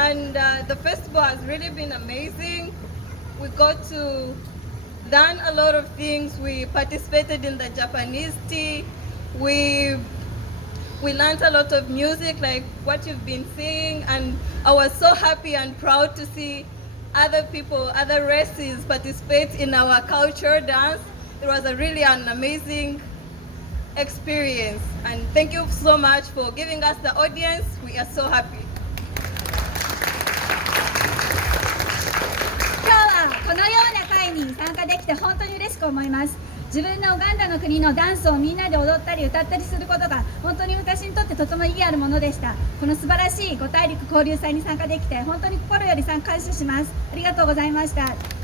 And the festival has really been amazing. We got to learn a lot of things. We participated in the Japanese tea. We learned a lot of music, like what you've been seeing, and I was so happy and proud to see other people, other races participate in our culture dance. It was really an amazing experience, and thank you so much for giving us the audience. We are so happy. 今日はこのような会に参加できて本当に嬉しく思います。自分のウガンダの国のダンスをみんなで踊ったり歌ったりすることが本当に私にとってとても意義あるものでした。この素晴らしい5大陸交流祭に参加できて本当に心より感謝します。ありがとうございました。